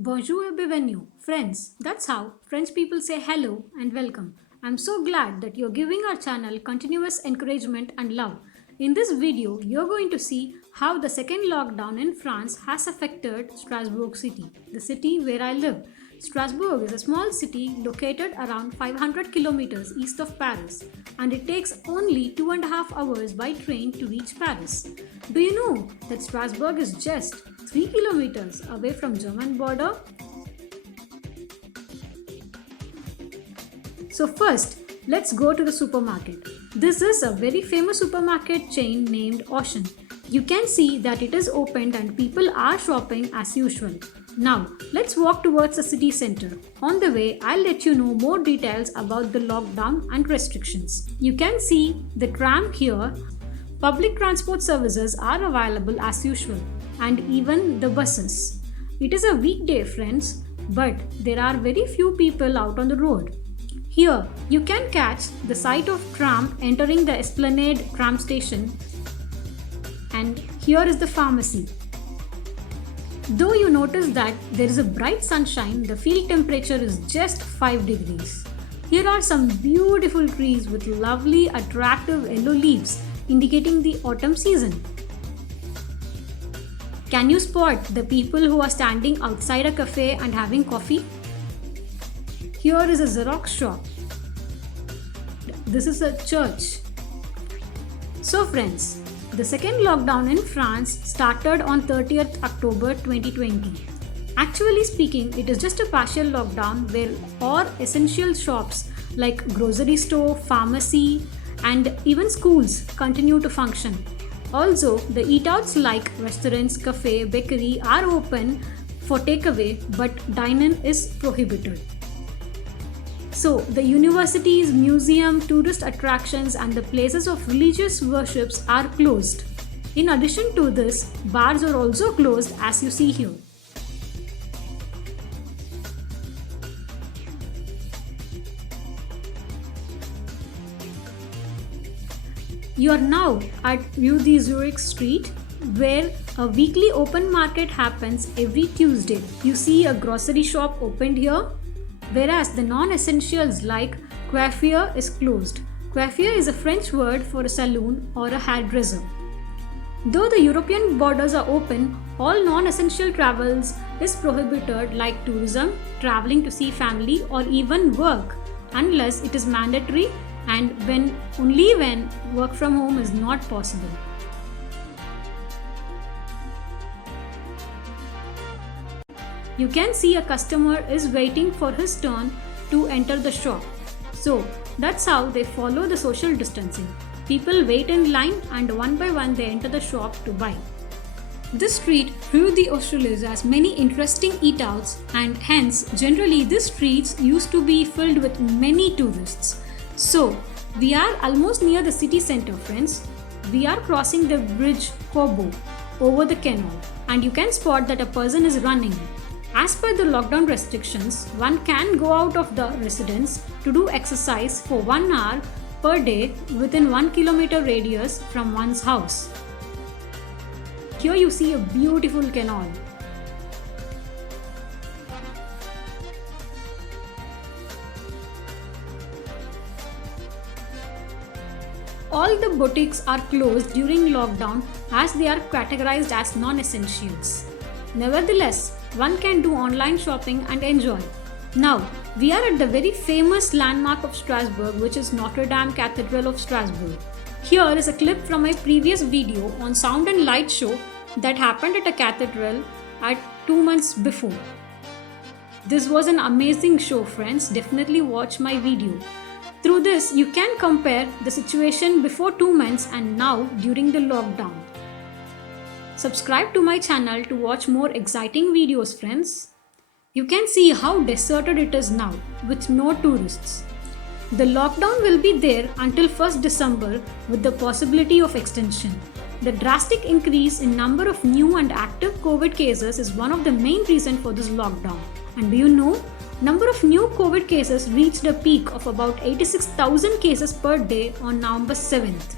Bonjour, bienvenue, friends. That's how French people say hello and welcome. I'm so glad that you're giving our channel continuous encouragement and love. In this video, you're going to see how the second lockdown in France has affected Strasbourg city, the city where I live. Strasbourg is a small city located around 500 kilometers east of Paris, and it takes only 2.5 hours by train to reach Paris. Do you know that Strasbourg is just 3 kilometers away from German border? So first, let's go to the supermarket. This is a very famous supermarket chain named Auchan. You can see that it is opened and people are shopping as usual. Now, let's walk towards the city center. On the way, I'll let you know more details about the lockdown and restrictions. You can see the tram here. Public transport services are available as usual, and even the buses. It is a weekday, friends, but there are very few people out on the road. Here, you can catch the sight of tram entering the Esplanade tram station, and here is the pharmacy. Though you notice that there is a bright sunshine, the field temperature is just 5 degrees. Here are some beautiful trees with lovely, attractive yellow leaves indicating the autumn season. Can you spot the people who are standing outside a cafe and having coffee? Here is a Xerox shop. This is a church. So friends, the second lockdown in France started on 30th October 2020. Actually speaking, it is just a partial lockdown where all essential shops like grocery store, pharmacy, and even schools continue to function. Also, the eat-outs like restaurants, cafe, bakery are open for takeaway, but dine-in is prohibited. So, the universities, museum, tourist attractions and the places of religious worships are closed. In addition to this, bars are also closed as you see here. You are now at Rue de Zurich Street, where a weekly open market happens every Tuesday. You see a grocery shop opened here, whereas the non-essentials like coiffure is closed. Coiffure is a French word for a salon or a hairdresser. Though the European borders are open, all non-essential travels is prohibited like tourism, traveling to see family or even work, unless it is mandatory and only when work from home is not possible. You can see a customer is waiting for his turn to enter the shop. So that's how they follow the social distancing. People wait in line and one by one they enter the shop to buy. This street, Rue des Ursulines, has many interesting eat-outs, and hence generally these streets used to be filled with many tourists. So, we are almost near the city center, friends. We are crossing the bridge Corbeau over the canal, and you can spot that a person is running. As per the lockdown restrictions, one can go out of the residence to do exercise for 1 hour per day within 1 kilometer radius from one's house. Here you see a beautiful canal. All the boutiques are closed during lockdown as they are categorized as non-essentials. Nevertheless, one can do online shopping and enjoy. Now, we are at the very famous landmark of Strasbourg, which is Notre Dame Cathedral of Strasbourg. Here is a clip from my previous video on sound and light show that happened at a cathedral at 2 months before. This was an amazing show, friends. Definitely watch my video. Through this, you can compare the situation before 2 months and now during the lockdown. Subscribe to my channel to watch more exciting videos, friends. You can see how deserted it is now with no tourists. The lockdown will be there until 1st December with the possibility of extension. The drastic increase in number of new and active COVID cases is one of the main reasons for this lockdown. And do you know? Number of new COVID cases reached a peak of about 86,000 cases per day on November 7th.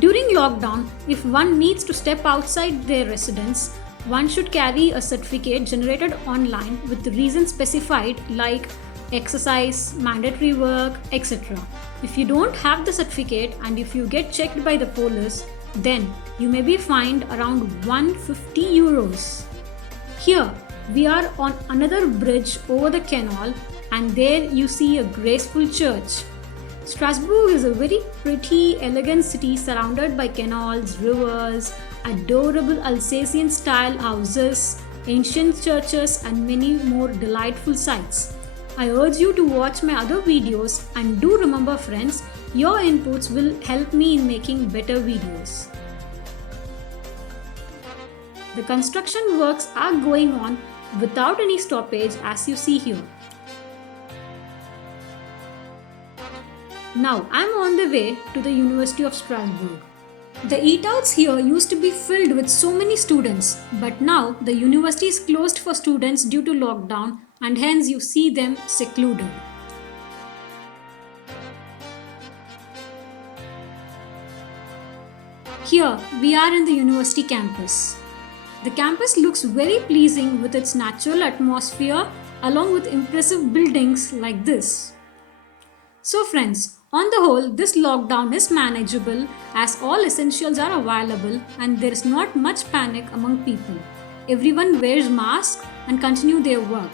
During lockdown, if one needs to step outside their residence, One should carry a certificate generated online with the reasons specified like exercise, mandatory work, etc. If you don't have the certificate and if you get checked by the police, then you may be fined around 150 euros. Here, we are on another bridge over the canal, and there you see a graceful church. Strasbourg is a very pretty, elegant city surrounded by canals, rivers, adorable Alsatian style houses, ancient churches, and many more delightful sights. I urge you to watch my other videos, and do remember, friends, your inputs will help me in making better videos. The construction works are going on without any stoppage, as you see here. Now I'm on the way to the University of Strasbourg. The eatouts here used to be filled with so many students, but now the university is closed for students due to lockdown, and hence you see them secluded. Here we are in the university campus. The campus looks very pleasing with its natural atmosphere along with impressive buildings like this. So friends, on the whole, this lockdown is manageable as all essentials are available and there is not much panic among people. Everyone wears masks and continue their work.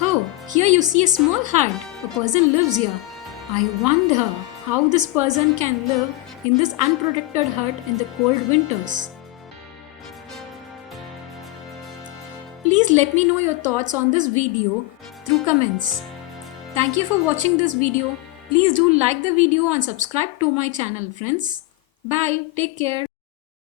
Oh, here you see a small hut. A person lives here. I wonder how this person can live in this unprotected hut in the cold winters. Please let me know your thoughts on this video through comments. Thank you for watching this video. Please do like the video and subscribe to my channel, friends. Bye. Take care.